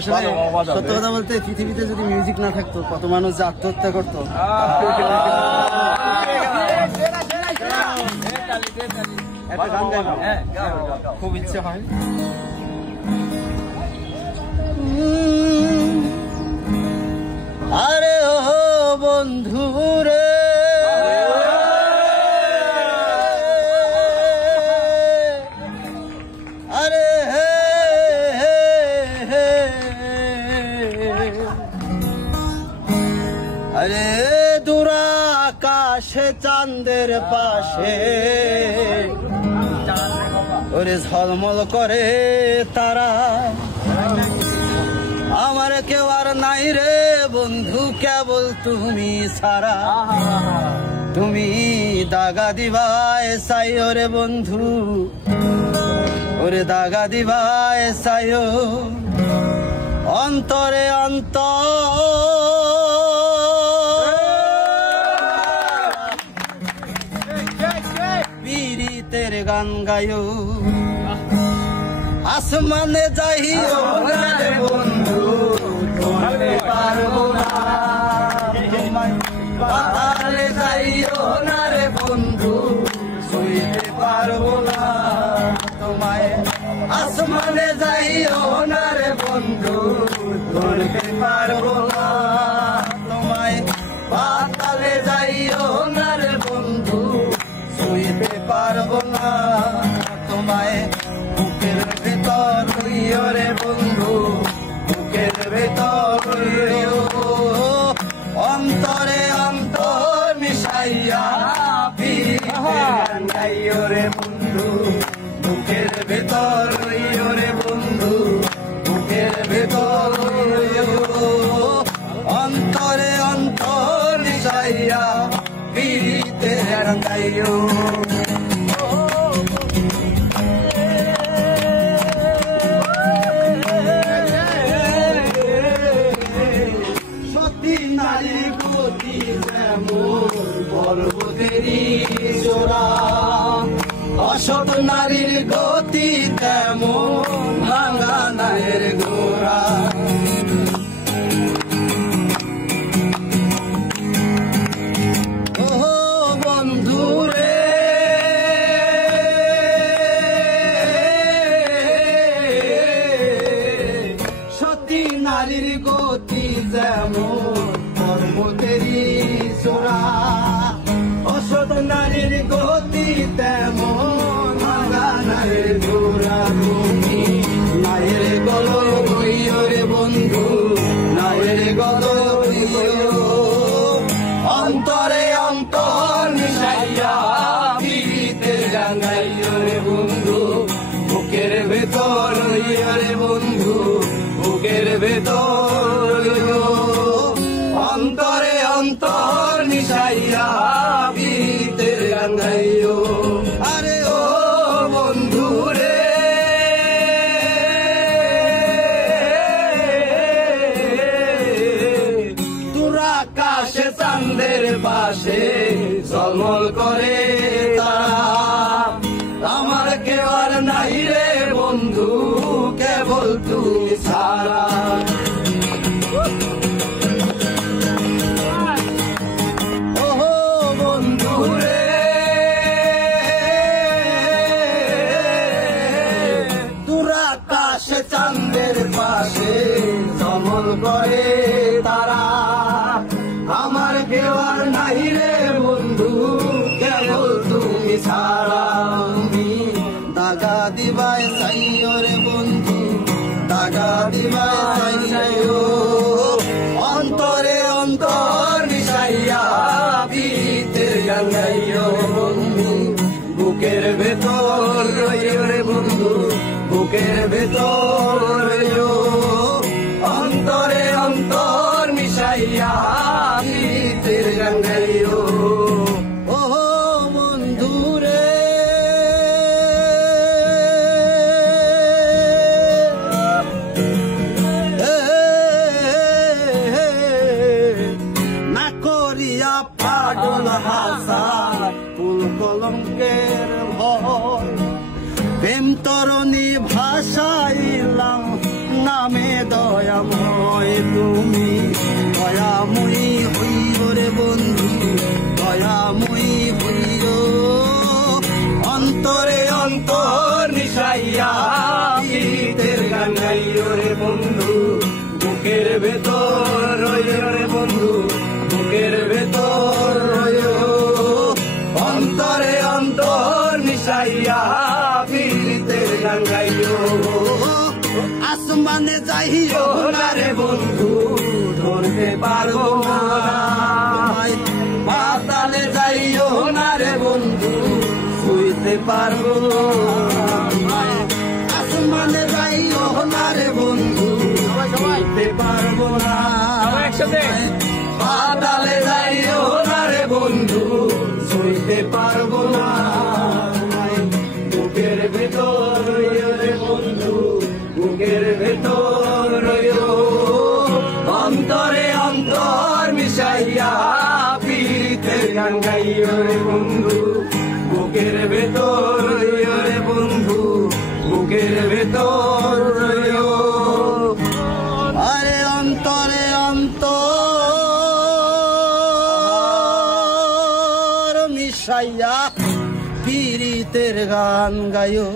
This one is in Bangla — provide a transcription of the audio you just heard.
আসলে সত্য কথা বলতে পৃথিবীতে যদি মিউজিক না থাকতো কত মানুষ যে আত্মহত্যা করতো। একটা গান গাইবো, খুব ইচ্ছে হয়। আরে ও বন্ধু রে, আরে আরে দূর আকাশে চাঁদের পাশে ওরে ঝলমল করে তারা, আমার কেউ আর নাই রে বন্ধু কেবল তুমি ছাড়া। তুমি দাগা দিবায় চাই ওরে বন্ধু, ওরে দাগা দিবায় চাইও অন্তরে পীড়িতের গান গায়ো। আসমানে যাইও না রে বন্ধু ধরতে পারবো না, পাতালে যাইও না রে বন্ধু শুইতে পারবো না তোমায়। আসমানে যাইও না রে বন্ধু ধরতে পারবো না তোমায়, পাতালে যাইও না রে বন্ধু শুইতে পারবো না তোমায়। বুকের ভেতর হইও রে বন্ধু, বুকের ভেতর হইও, অন্তরে অন্তর মিশাইয়া গাইও রে বন্ধু। বুকের ভেতর হইও রে বন্ধু, বুকের ভেতর হইও, অন্তরে অন্তর মিশাইয়া পিরিতে গাইও। নারী গতি যেমন পর্বতেরই চূড়া, অসৎ নারীর গতি তেমন ভাঙা নায়ের গোড়া। ও বন্ধু রে, সতী নারীর গতি যেমন পর্বতেরই চূড়া, অসৎ নারীর গতি তেমন ভাঙা নায়ের গোড়া। তুমি নায়ের গল হইও রে বন্ধু, নায়ের গল হইও, অন্তরে অন্তর মিশাইয়া পিরিতে গাইও রে বন্ধু। বুকের ভেতর হইও রে বন্ধু, বুকের ভেতর অন্তরে অন্তর মিশাইয়া পিরিতে গাইও। আরে ও বন্ধু রে, দূর আকাশে চাঁদের পাশে ঝলমল করে তারা, আমার কেউ আর নাই রে বন্ধু কেবল তুমি ছাড়া। চাঁদের পাশে ঝলমল করে তারা, আমার কেউ আর নাই রে বন্ধু কেবল তুমি ছাড়া। তুমি দাগা দিবায় চাইও রে বন্ধু, দাগা দিবায় চাইও, অন্তরে অন্তর মিশাইয়া পিরিতে গাইও বন্ধু। বুকের ভেতর রইও রে বন্ধু, বুকের ভেতর অন্তরে অন্তর মিশাইয়া পিরিতে গাইও। ও বন্ধু রে, না করিয়া পাগল হাসা ফুল কলঙ্কের ভয়, প্রেম তরণী ভাষাইলাম নামে দয়া আসমানে যাইও না রে বন্ধু ধরতে পারবো না পাতালে যাইও না রে বন্ধু শুইতে পারবো না আসমানে যাইও না রে বন্ধু শুইতে পারবো না পাতালে যাইও না রে বন্ধু শুইতে পারবো না বুকের ভেতর রে বন্ধু বুকের ভেতর অন্তরে অন্তর মিশাইয়া পীড়িতের গান গাইও রে বন্ধু বুকের ভেতর রে বন্ধু বুকের ভেতর আরে অন্তরে অন্তর মিশাইয়া পীড়িতের গান গাইও